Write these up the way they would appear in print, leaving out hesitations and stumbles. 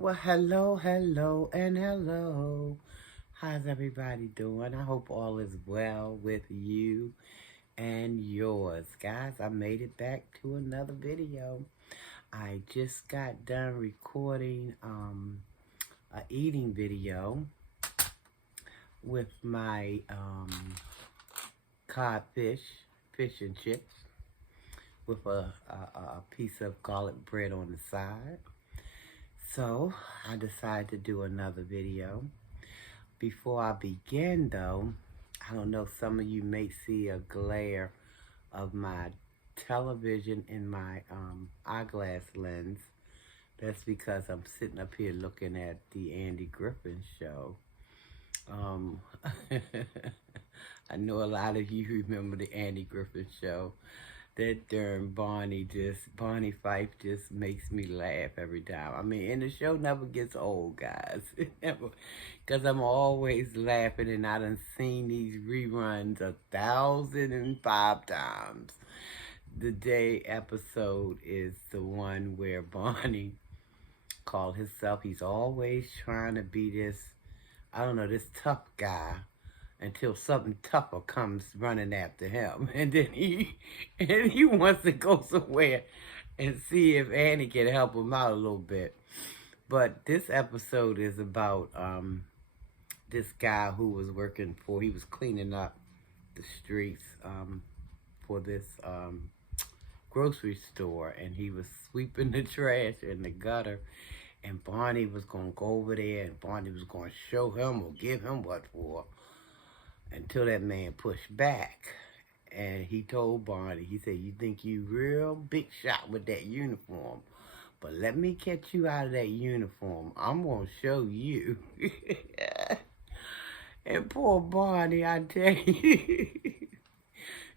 Well, hello, hello, and hello. How's everybody doing? I hope all is well with you and yours. Guys, I made it back to another video. I just got done recording a eating video with my codfish, fish and chips with a piece of garlic bread on the side. So I decided to do another video. Before I begin, though, I don't know, some of you may see a glare of my television in my eyeglass lens. That's because I'm sitting up here looking at the Andy Griffin show. Um, I know a lot of you remember the Andy Griffin show. That darn Barney Fife just makes me laugh every time. I mean, and the show never gets old, guys. It never, because I'm always laughing, and I done seen these reruns 1,005 times. The day episode is the one where Barney called himself, he's always trying to be this, I don't know, this tough guy until something tougher comes running after him. And he wants to go somewhere and see if Annie can help him out a little bit. But this episode is about this guy who was working for, he was cleaning up the streets for this grocery store, and he was sweeping the trash in the gutter, and Barney was going to go over there, and Barney was going to show him or give him what for, until that man pushed back. And he told Barney, he said, you think you real big shot with that uniform, but let me catch you out of that uniform. I'm going to show you. And poor Barney, I tell you,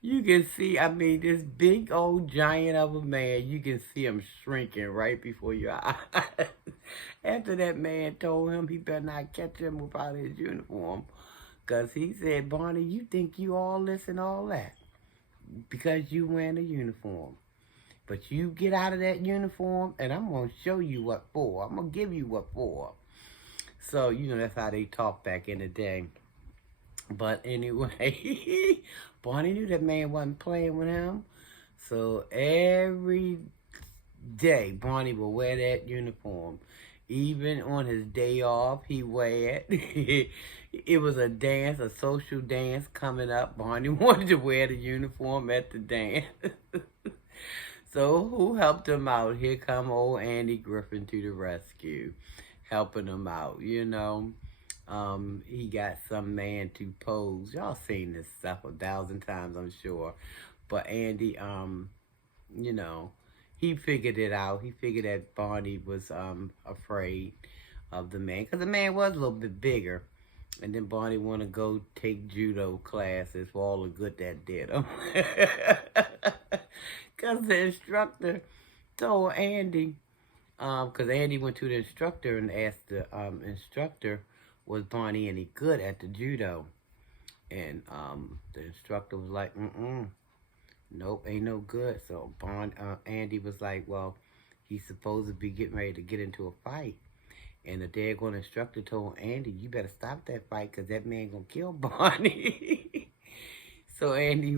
you can see, I mean, this big old giant of a man, you can see him shrinking right before your eyes. After that man told him he better not catch him without his uniform. Because he said, Barney, you think you all this and all that because you wearing a uniform. But you get out of that uniform, and I'm going to show you what for. I'm going to give you what for. So, that's how they talk back in the day. But anyway, Barney knew that man wasn't playing with him. So every day, Barney would wear that uniform. Even on his day off, he wear it. It was a dance, a social dance coming up. Barney wanted to wear the uniform at the dance. So who helped him out? Here come old Andy Griffin to the rescue, helping him out, He got some man to pose. Y'all seen this stuff 1,000 times, I'm sure. But Andy, he figured it out. He figured that Barney was afraid of the man, because the man was a little bit bigger. And then Barney want to go take judo classes for all the good that did him. Because the instructor told Andy, because Andy went to the instructor and asked the instructor, was Barney any good at the judo? And the instructor was like, nope, ain't no good. So Andy was like, well, he's supposed to be getting ready to get into a fight. And the daggone instructor told Andy, you better stop that fight, because that man gonna kill Barney. So Andy,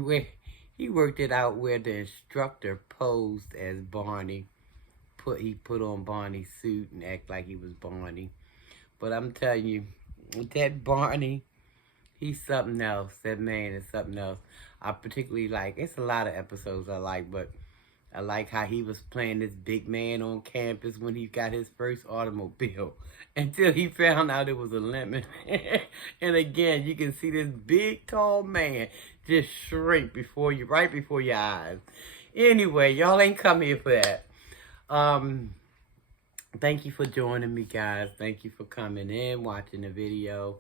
he worked it out where the instructor posed as Barney. He put on Barney's suit and act like he was Barney. But I'm telling you, that Barney, he's something else. That man is something else. I particularly like, it's a lot of episodes I like, but I like how he was playing this big man on campus when he got his first automobile, until he found out it was a lemon. And again, you can see this big, tall man just shrink right before your eyes. Anyway, y'all ain't come here for that. Thank you for joining me, guys. Thank you for coming in, watching the video.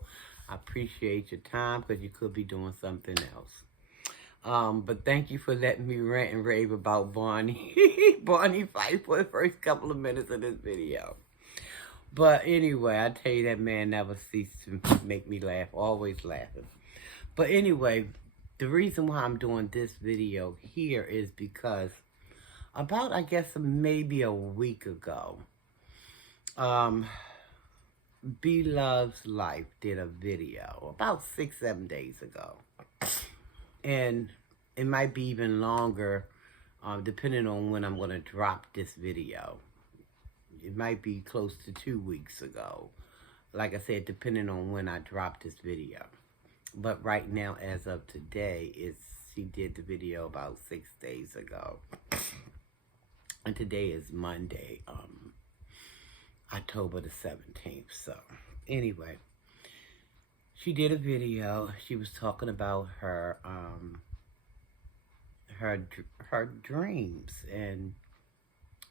I appreciate your time, because you could be doing something else. But thank you for letting me rant and rave about Barney. Barney Fife for the first couple of minutes of this video. But anyway, I tell you, that man never ceased to make me laugh. Always laughing. But anyway, the reason why I'm doing this video here is because about, I guess, maybe a week ago, Um, Loves Life did a video about 6, 7 days ago. And it might be even longer, depending on when I'm going to drop this video. It might be close to 2 weeks ago. Like I said, depending on when I drop this video. But right now, as of today, she did the video about 6 days ago. And today is Monday, October the 17th. So, anyway, she did a video. She was talking about her her dreams and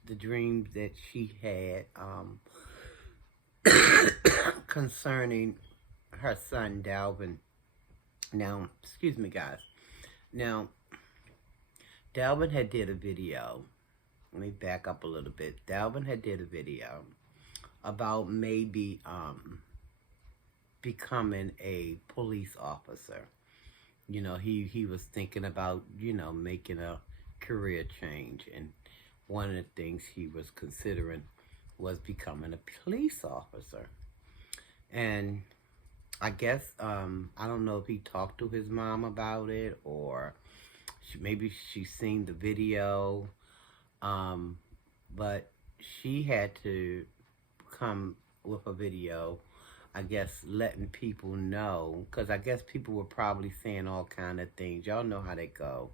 the dreams that she had concerning her son Dalvin. Now, excuse me, guys. Now, Dalvin had did a video. Let me back up a little bit. Dalvin had did a video about maybe becoming a police officer. You know, he was thinking about, making a career change. And one of the things he was considering was becoming a police officer. And I guess, I don't know if he talked to his mom about it, or maybe she's seen the video. But she had to come with a video, I guess, letting people know, because I guess people were probably saying all kind of things. Y'all know how they go.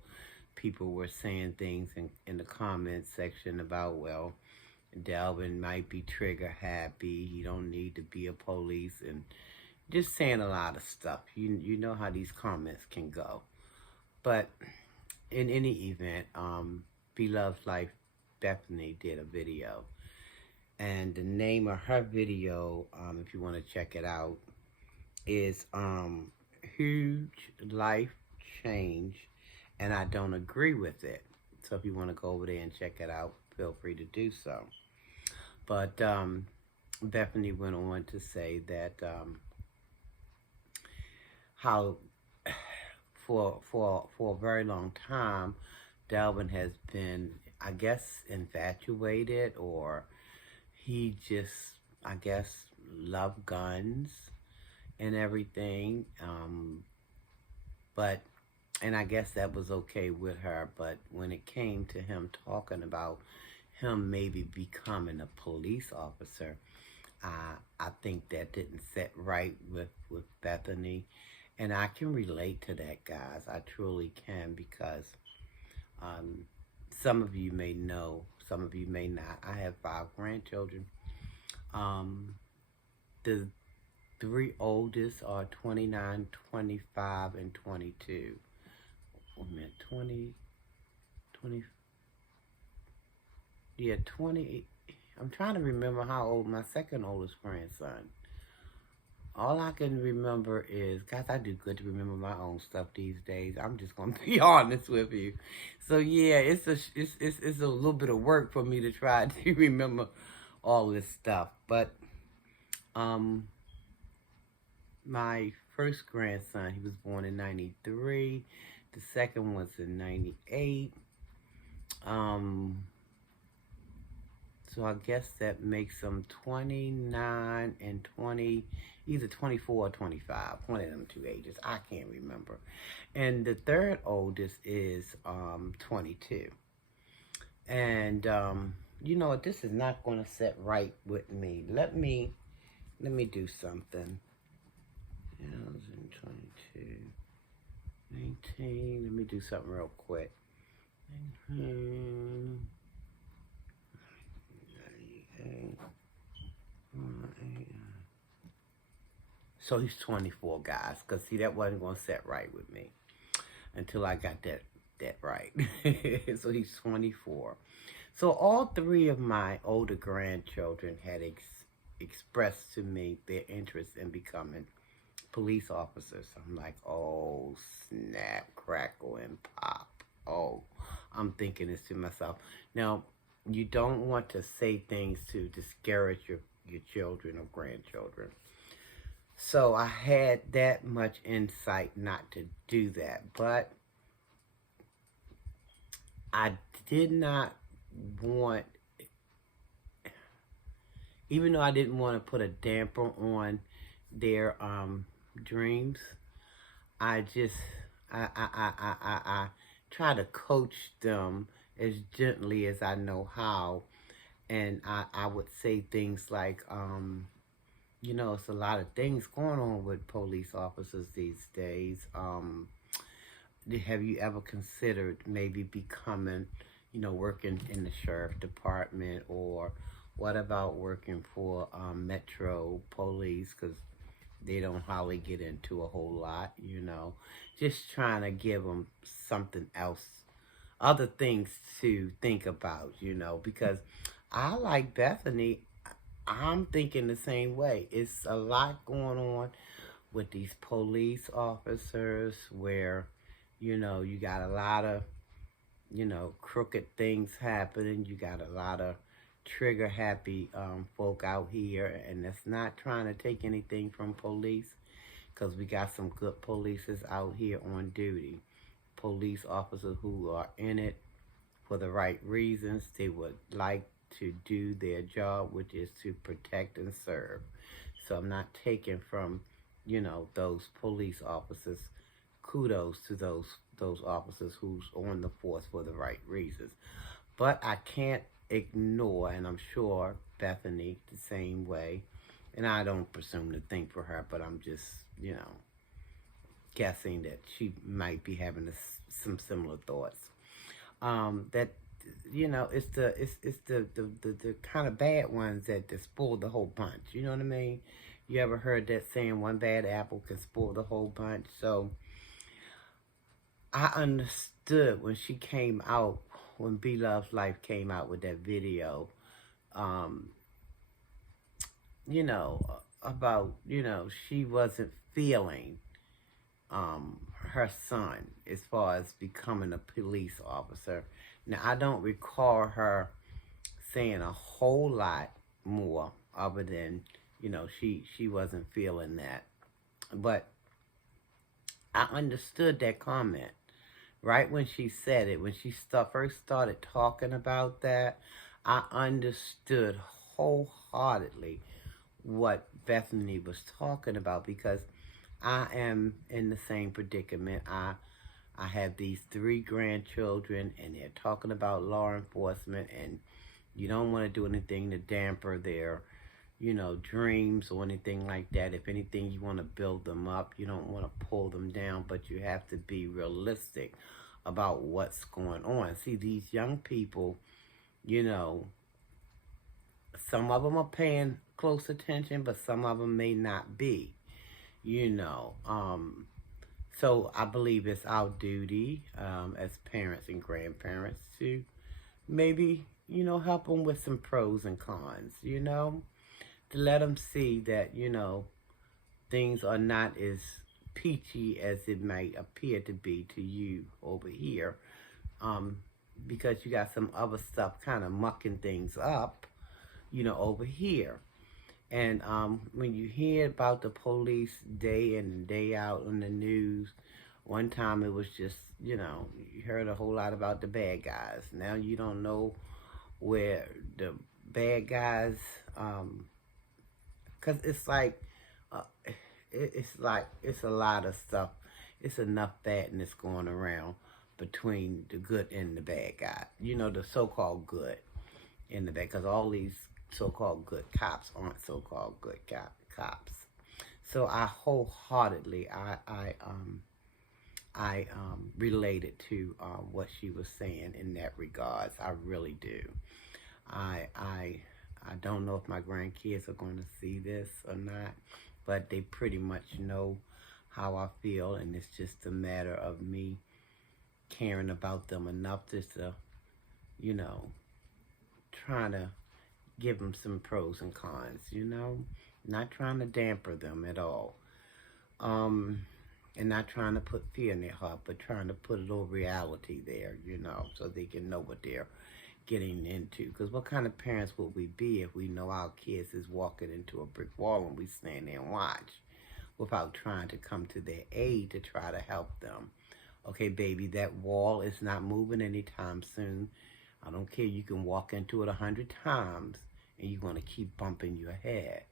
People were saying things in the comments section about, well, Dalvin might be trigger happy. He don't need to be a police, and just saying a lot of stuff. You know how these comments can go. But in any event, Beloved Life Bethany did a video. And the name of her video, if you want to check it out, is Huge Life Change, and I Don't Agree with It. So if you want to go over there and check it out, feel free to do so. But Bethany went on to say that how for a very long time, Dalvin has been, I guess, infatuated, or he just, I guess, loved guns and everything. And I guess that was okay with her. But when it came to him talking about him maybe becoming a police officer, I think that didn't sit right with Bethany. And I can relate to that, guys. I truly can, because some of you may know, some of you may not. I have 5 grandchildren. The 3 oldest are 29, 25, and 22. Wait a minute, 20, yeah, 20. I'm trying to remember how old my second oldest grandson. All I can remember is, guys, I do good to remember my own stuff these days. I'm just gonna be honest with you. So yeah, it's a little bit of work for me to try to remember all this stuff. But my first grandson, he was born in '93. The second was in '98. So I guess that makes them 29 and 20, either 24 or 25, one of them 2 ages. I can't remember. And the third oldest is 22. And you know what? This is not going to sit right with me. Let me do something. 2022, 19. Let me do something real quick. So he's 24, guys. Because, see, that wasn't going to set right with me until I got that right. So he's 24. So all 3 of my older grandchildren had expressed to me their interest in becoming police officers. I'm like, oh, snap, crackle, and pop. Oh, I'm thinking this to myself. Now, you don't want to say things to discourage your children or grandchildren. So I had that much insight not to do that. But I did not want even though I didn't want to put a damper on their dreams, I just I try to coach them as gently as I know how, and I would say things like, you know, it's a lot of things going on with police officers these days. Have you ever considered maybe becoming, you know, working in the sheriff department, or what about working for Metro Police? Because they don't hardly get into a whole lot, you know. Just trying to give them something else, other things to think about, you know, because I like Bethany. I'm thinking the same way. It's a lot going on with these police officers where, you know, you got a lot of, you know, crooked things happening. You got a lot of trigger happy folk out here, and that's not trying to take anything from police, because we got some good polices out here on duty. Police officers who are in it for the right reasons. They would like to do their job, which is to protect and serve. So I'm not taking from, you know, those police officers. Kudos to those officers who's on the force for the right reasons. But I can't ignore, and I'm sure Bethany the same way, and I don't presume to think for her, but I'm just, you know, guessing that she might be having some similar thoughts. That, you know, it's the kind of bad ones that spoil the whole bunch. You know what I mean? You ever heard that saying, one bad apple can spoil the whole bunch? So I understood when she came out, when Be Love's Life came out with that video, um, you know, about, you know, she wasn't feeling her son as far as becoming a police officer. Now, I don't recall her saying a whole lot more other than, you know, she wasn't feeling that. But I understood that comment right when she said it. When she first started talking about that, I understood wholeheartedly what Bethany was talking about, because I am in the same predicament. I have these 3 grandchildren, and they're talking about law enforcement, and you don't want to do anything to damper their, you know, dreams or anything like that. If anything, you want to build them up. You don't want to pull them down, but you have to be realistic about what's going on. See, these young people, you know, some of them are paying close attention, but some of them may not be, you know. So I believe it's our duty as parents and grandparents to maybe, you know, help them with some pros and cons, you know, to let them see that, you know, things are not as peachy as it might appear to be to you over here, because you got some other stuff kind of mucking things up, you know, over here. And when you hear about the police day in and day out on the news, one time it was just, you know, you heard a whole lot about the bad guys. Now you don't know where the bad guys, because it's like, uh, it's a lot of stuff. It's enough badness going around between the good and the bad guy. You know, the so-called good and the bad, because all these so-called good cops aren't so-called good cops. So I wholeheartedly, I related to what she was saying in that regards. I really do. I don't know if my grandkids are going to see this or not, but they pretty much know how I feel, and it's just a matter of me caring about them enough just to, you know, trying to give them some pros and cons, you know, not trying to damper them at all, and not trying to put fear in their heart, but trying to put a little reality there, you know, so they can know what they're getting into. Because what kind of parents would we be if we know our kids is walking into a brick wall and we stand there and watch without trying to come to their aid to try to help them? Okay, baby, that wall is not moving anytime soon. I don't care. You can walk into it 100 times. and you're going to keep bumping your head.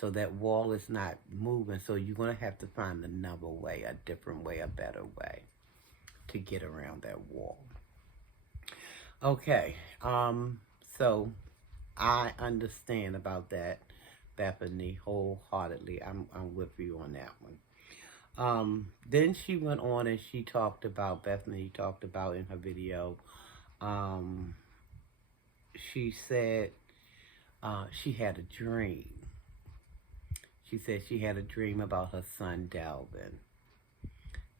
So that wall is not moving, so you're going to have to find another way, a different way, a better way to get around that wall. Okay, so I understand about that, Bethany, wholeheartedly. I'm with you on that one. Then she went on and she talked about, Bethany talked about in her video, she said she had a dream. She said she had a dream about her son, Dalvin.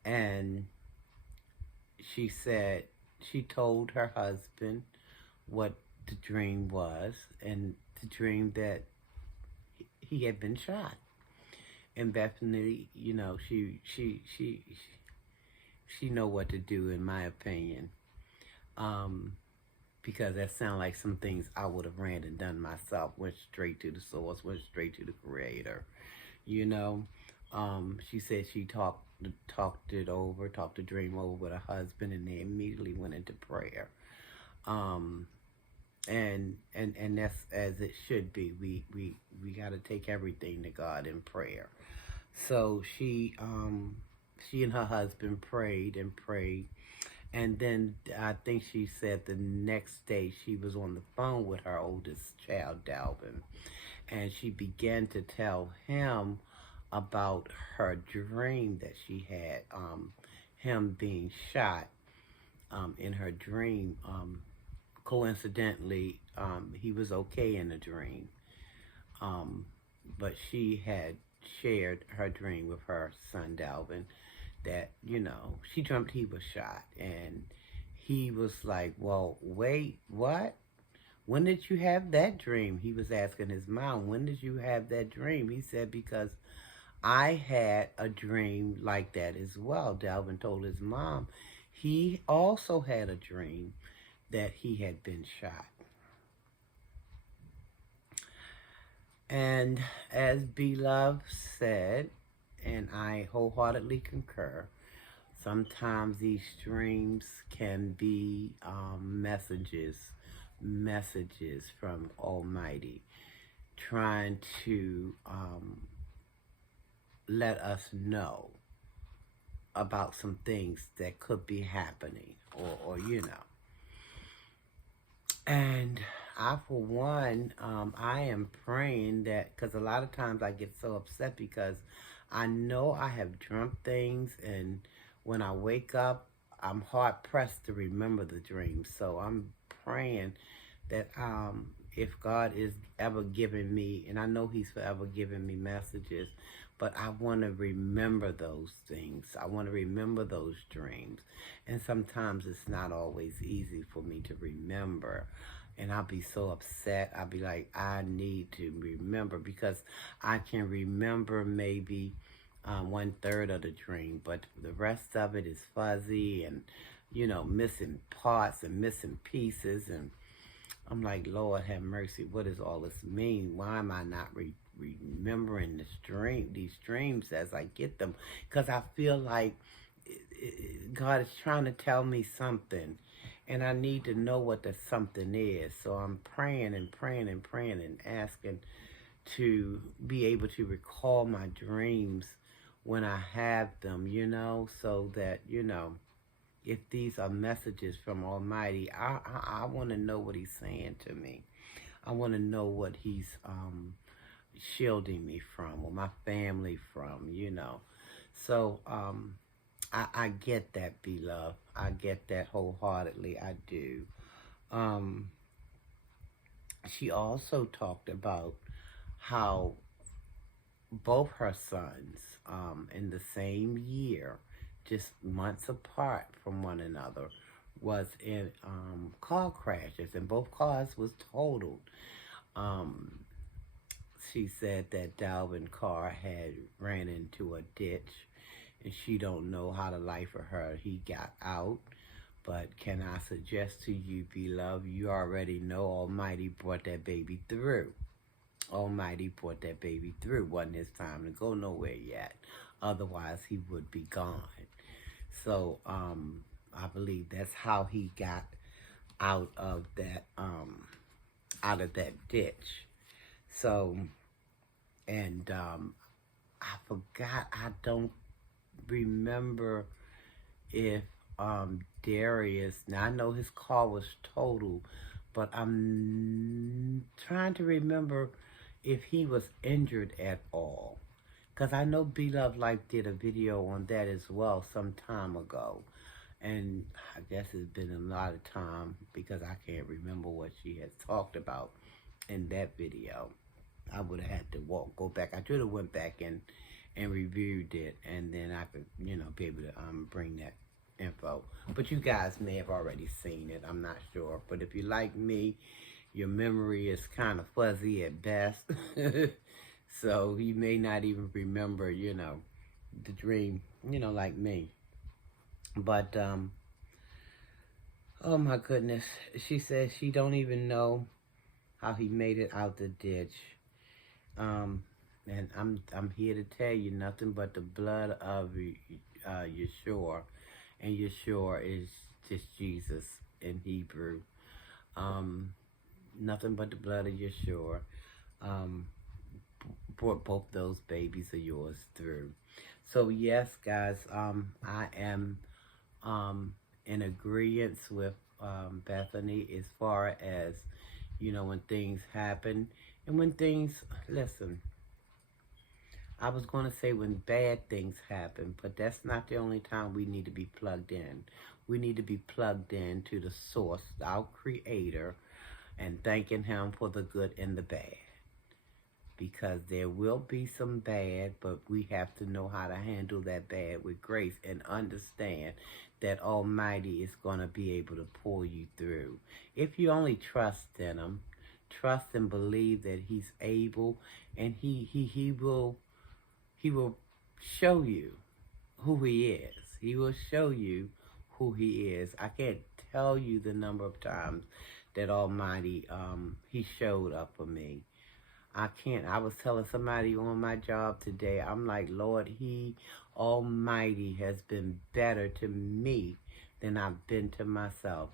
And she said she told her husband what the dream was, and the dream that he had been shot. And Bethany, you know, she know what to do, in my opinion, because that sounds like some things I would have ran and done myself. Went straight to the source, went straight to the Creator. You know, she said she talked it over, talked the dream over with her husband, and they immediately went into prayer. And that's as it should be. We got to take everything to God in prayer. So she and her husband prayed and prayed, and then I think she said the next day she was on the phone with her oldest child, Dalvin, and she began to tell him about her dream that she had, him being shot in her dream. Coincidentally, he was okay in the dream, but she had shared her dream with her son, Dalvin, that, you know, she dreamt he was shot, and he was like, well, wait, what? When did you have that dream? He was asking his mom, when did you have that dream? He said, because I had a dream like that as well. Dalvin told his mom he also had a dream that he had been shot. And as Beloved said, and I wholeheartedly concur, sometimes these dreams can be messages from Almighty, trying to let us know about some things that could be happening, or you know. And I, for one, I am praying that, because a lot of times I get so upset because I know I have dreamt things, and when I wake up, I'm hard pressed to remember the dream. So I'm praying that if God is ever giving me, and I know He's forever giving me messages, but I want to remember those things. I want to remember those dreams. And sometimes it's not always easy for me to remember. And I'll be so upset. I'll be like, I need to remember, because I can remember maybe 1/3 of the dream, but the rest of it is fuzzy and, you know, missing parts and missing pieces. And I'm like, Lord have mercy, what does all this mean? Why am I not remembering these dreams as I get them? Because I feel like God is trying to tell me something, and I need to know what the something is. So I'm praying and praying and praying and asking to be able to recall my dreams when I have them, you know, so that, you know, if these are messages from Almighty, I want to know what He's saying to me. I want to know what He's shielding me from, or my family from, you know. So I get that, Beloved. I get that wholeheartedly. I do. She also talked about how both her sons, in the same year, just months apart from one another, was in car crashes, and both cars was totaled. She said that Dalvin's car had ran into a ditch, and she don't know how the life of her he got out. But can I suggest to you, Beloved, you already know Almighty brought that baby through. Almighty brought that baby through. Wasn't his time to go nowhere yet. Otherwise, he would be gone. So I believe that's how he got out of that out of that ditch. So, and I forgot, I don't remember if Darius, now I know his car was total, but I'm trying to remember if he was injured at all. Because I know Be Love Life did a video on that as well some time ago. And I guess it's been a lot of time because I can't remember what she has talked about in that video. I would have had to go back. I should have went back and reviewed it, and then I could, be able to bring that info. But you guys may have already seen it. I'm not sure. But if you're like me, your memory is kind of fuzzy at best. So you may not even remember, the dream, like me. But oh my goodness, she says she don't even know how he made it out the ditch. And I'm here to tell you nothing but the blood of Yeshua, and Yeshua is just Jesus in Hebrew. Nothing but the blood of Yeshua brought both those babies of yours through. So yes, guys, I am in agreement with Bethany as far as, when things happen. And when things, listen, I was going to say when bad things happen, but that's not the only time we need to be plugged in. We need to be plugged in to the source, our creator, and thanking him for the good and the bad. Because there will be some bad, but we have to know how to handle that bad with grace and understand that Almighty is going to be able to pull you through. If you only trust in him, trust and believe that he's able, and he will show you who he is. He will show you who he is. I can't tell you the number of times that Almighty, he showed up for me. I can't. I was telling somebody on my job today, I'm like, Lord, he Almighty has been better to me than I've been to myself.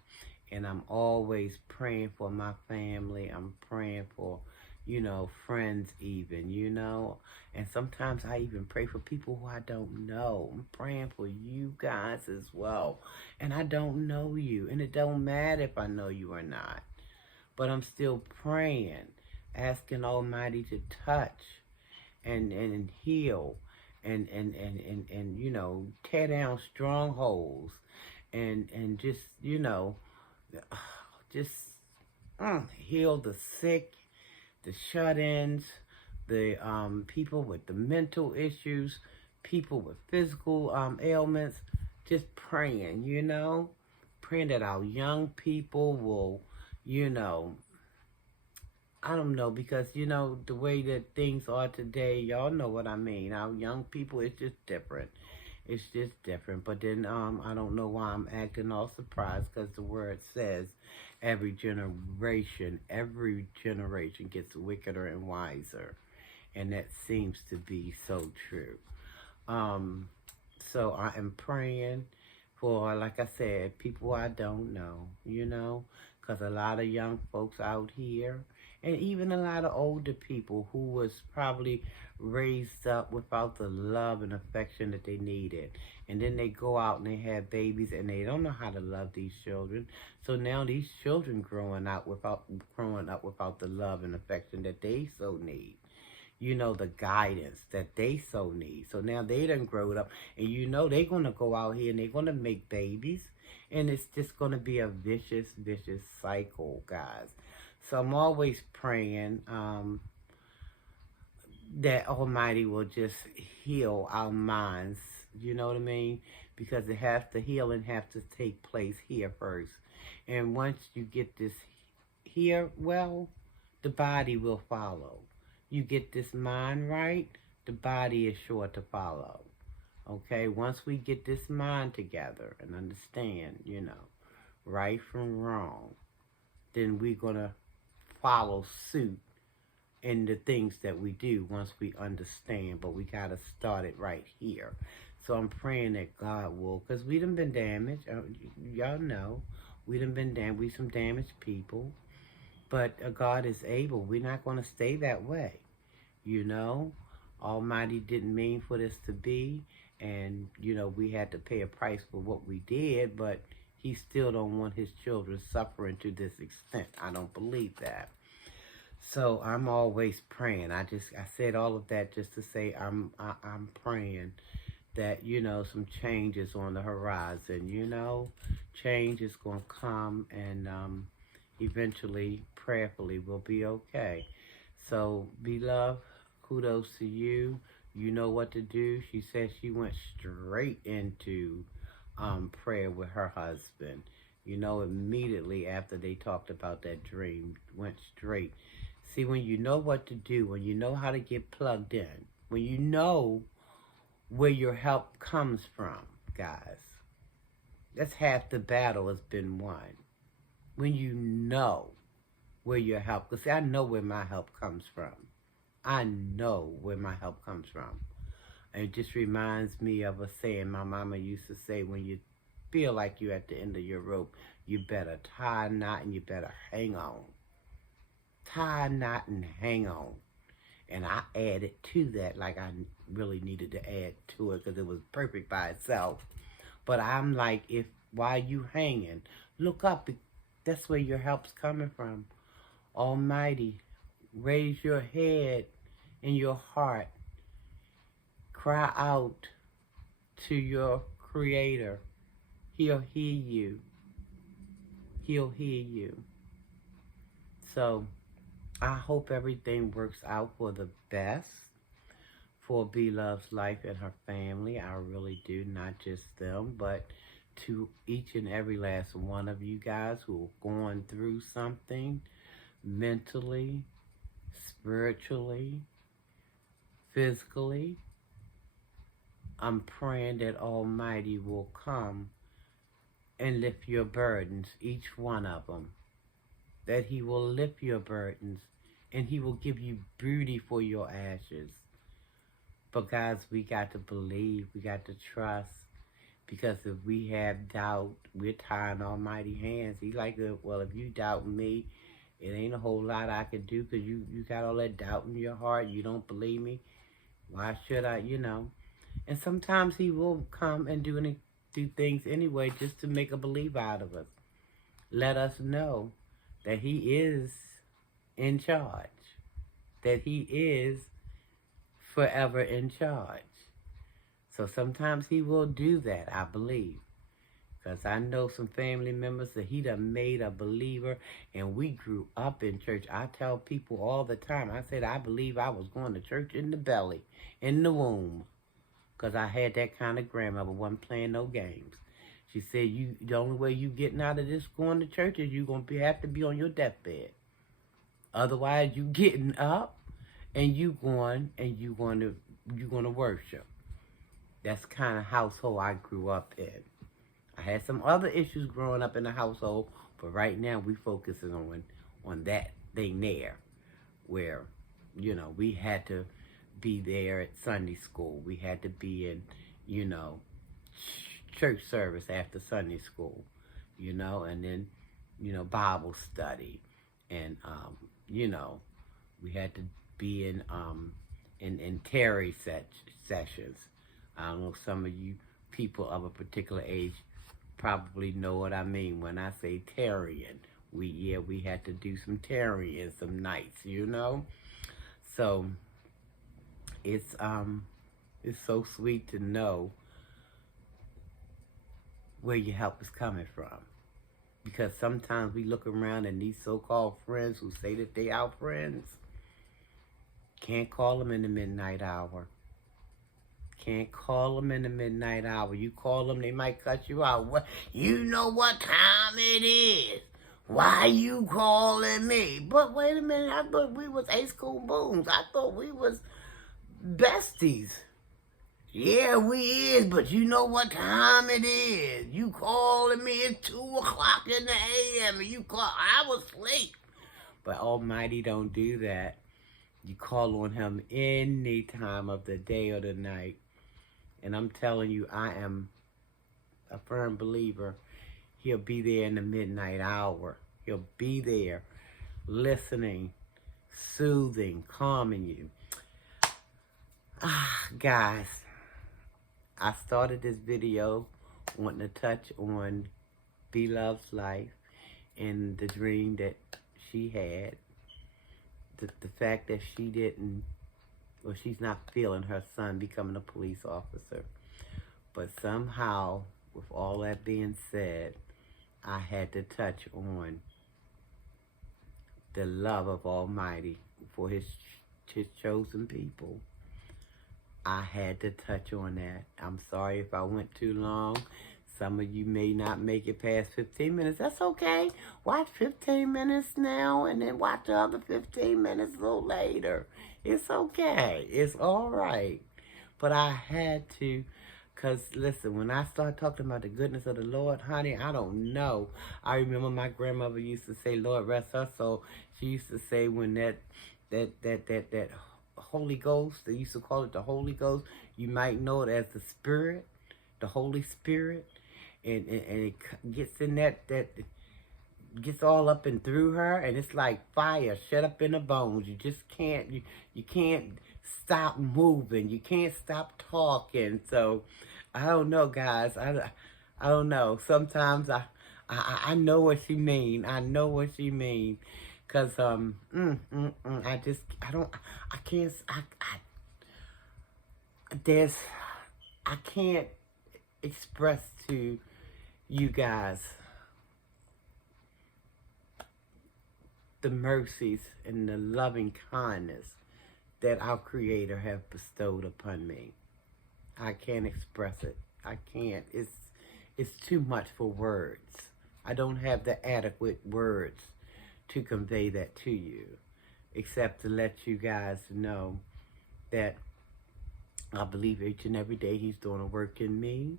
And I'm always praying for my family. I'm praying for, friends even, And sometimes I even pray for people who I don't know. I'm praying for you guys as well. And I don't know you. And it don't matter if I know you or not. But I'm still praying, asking Almighty to touch and heal and tear down strongholds and just, just heal the sick, the shut-ins, the people with the mental issues, people with physical ailments, just praying, praying that our young people will, I don't know, because, the way that things are today, y'all know what I mean. Our young people, it's just different. It's just different. But then I don't know why I'm acting all surprised, because the word says every generation gets wickeder and wiser. And that seems to be so true. So I am praying for, like I said, people I don't know, because a lot of young folks out here, and even a lot of older people who was probably raised up without the love and affection that they needed. And then they go out and they have babies and they don't know how to love these children. So now these children growing up without the love and affection that they so need. The guidance that they so need. So now they done grown up, and they're going to go out here and they're going to make babies. And it's just going to be a vicious, vicious cycle, guys. So I'm always praying that Almighty will just heal our minds. You know what I mean? Because the healing has to take place here first. And once you get this here, well, the body will follow. You get this mind right, the body is sure to follow. Okay? Once we get this mind together and understand, right from wrong, then we're going to follow suit in the things that we do once we understand. But we got to start it right here. So I'm praying that God will, because we done been damaged. Y'all know, we done been damaged. We some damaged people. But God is able. We're not going to stay that way. You know, Almighty didn't mean for this to be, and we had to pay a price for what we did, but he still don't want his children suffering to this extent. I don't believe that. So I'm always praying. I said all of that just to say I'm praying that some changes on the horizon. Change is gonna come, and eventually, prayerfully, we'll be okay. So, beloved, kudos to you. You know what to do. She said she went straight into prayer with her husband. Immediately after they talked about that dream, went straight. See, when you know what to do, when you know how to get plugged in, when you know where your help comes from, guys, that's half the battle has been won. When you know where your help, because I know where my help comes from. I know where my help comes from. And it just reminds me of a saying my mama used to say, when you feel like you're at the end of your rope, you better tie a knot and you better hang on. Tie a knot and hang on. And I added to that, like I really needed to add to it because it was perfect by itself. But I'm like, while you hanging, look up. That's where your help's coming from. Almighty, raise your head in your heart. Cry out to your Creator. He'll hear you. He'll hear you. So, I hope everything works out for the best for Beloved's life and her family. I really do, not just them, but to each and every last one of you guys who are going through something mentally, spiritually, physically. I'm praying that Almighty will come and lift your burdens, each one of them. That he will lift your burdens and he will give you beauty for your ashes. But guys, we got to believe, we got to trust. Because if we have doubt, we're tying Almighty hands. He's like, well, if you doubt me, it ain't a whole lot I can do because you got all that doubt in your heart. You don't believe me. Why should I, And sometimes he will come and do things anyway just to make a believer out of us. Let us know that he is in charge. That he is forever in charge. So sometimes he will do that, I believe. Because I know some family members that he done made a believer, and we grew up in church. I tell people all the time, I said, I believe I was going to church in the belly, in the womb. Because I had that kind of grandmother, wasn't playing no games. She said, the only way you getting out of this going to church is you're going to have to be on your deathbed. Otherwise, you getting up, and you going to worship. That's the kind of household I grew up in. I had some other issues growing up in the household, but right now we focusing on that thing there, where, we had to be there at Sunday school. We had to be in, church service after Sunday school, and then, Bible study, and we had to be in Terry sessions. I don't know, some of you people of a particular age probably know what I mean when I say tarrying. We had to do some tarrying some nights, So it's so sweet to know where your help is coming from. Because sometimes we look around and these so-called friends who say that they our friends, can't call them in the midnight hour. Can't call them in the midnight hour. You call them, they might cut you out. What? You know what time it is. Why you calling me? But wait a minute, I thought we was Ace Cool Booms. I thought we was besties. Yeah, we is, but you know what time it is. You calling me at 2 o'clock in the a.m. and you call, I was asleep. But Almighty don't do that. You call on him any time of the day or the night. And I'm telling you, I am a firm believer. He'll be there in the midnight hour. He'll be there. listening, soothing, calming you. Guys, I started this video wanting to touch on Beloved's life and the dream that she had. The fact that she didn't, or she's not feeling her son becoming a police officer. But somehow, with all that being said, I had to touch on the love of Almighty for his chosen people. I had to touch on that. I'm sorry if I went too long. Some of you may not make it past 15 minutes. That's okay. Watch 15 minutes now and then watch the other 15 minutes a little later. It's okay. It's all right. But I had to, because listen, when I start talking about the goodness of the Lord, honey, I don't know. I remember my grandmother used to say, Lord rest her soul. She used to say when that Holy Ghost, they used to call it the Holy Ghost. You might know it as the Spirit, the Holy Spirit. And it gets in that gets all up and through her, and it's like fire shut up in the bones. You just can't, you can't stop moving. You can't stop talking. So, I don't know, guys. I don't know. Sometimes I know what she mean. I know what she mean. Cause I can't express to you guys the mercies and the loving kindness that our Creator have bestowed upon me. I can't express it. I can't. It's too much for words. I don't have the adequate words to convey that to you, except to let you guys know that I believe each and every day He's doing a work in me,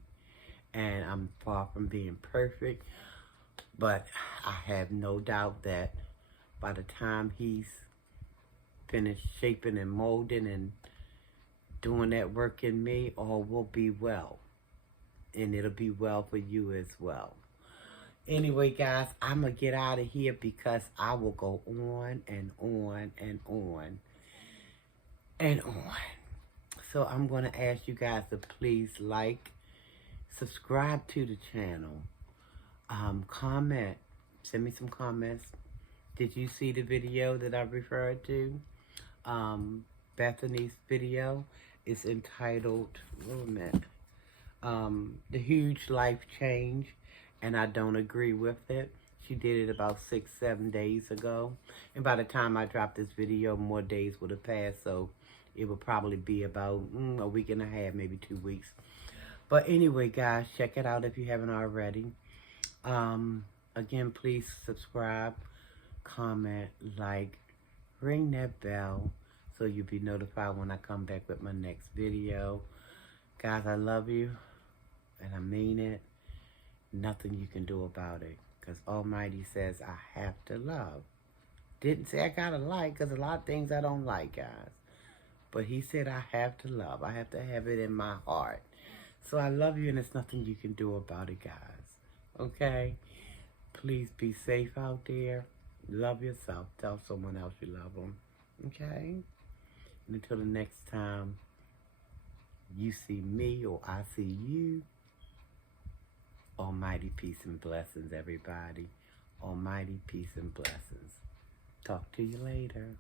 and I'm far from being perfect, but I have no doubt that by the time He's finished shaping and molding and doing that work in me, all will be well, and it'll be well for you as well. Anyway, guys, I'm going to get out of here because I will go on and on and on and on. So I'm going to ask you guys to please like, subscribe to the channel, comment, send me some comments. Did you see the video that I referred to? Bethany's video is entitled, wait a minute, The Huge Life Change, and I don't agree with it. She did it about 6-7 days ago, and by the time I dropped this video, more days would have passed, so it would probably be about a week and a half, maybe 2 weeks. But anyway, guys, check it out if you haven't already. Again, please subscribe, comment, like, ring that bell so you'll be notified when I come back with my next video. Guys, I love you, and I mean it. Nothing you can do about it, because Almighty says I have to love. Didn't say I gotta like, because a lot of things I don't like, guys. But He said I have to love. I have to have it in my heart. So I love you, and there's nothing you can do about it, guys. Okay? Please be safe out there. Love yourself. Tell someone else you love them. Okay? And until the next time you see me or I see you, Almighty peace and blessings, everybody. Almighty peace and blessings. Talk to you later.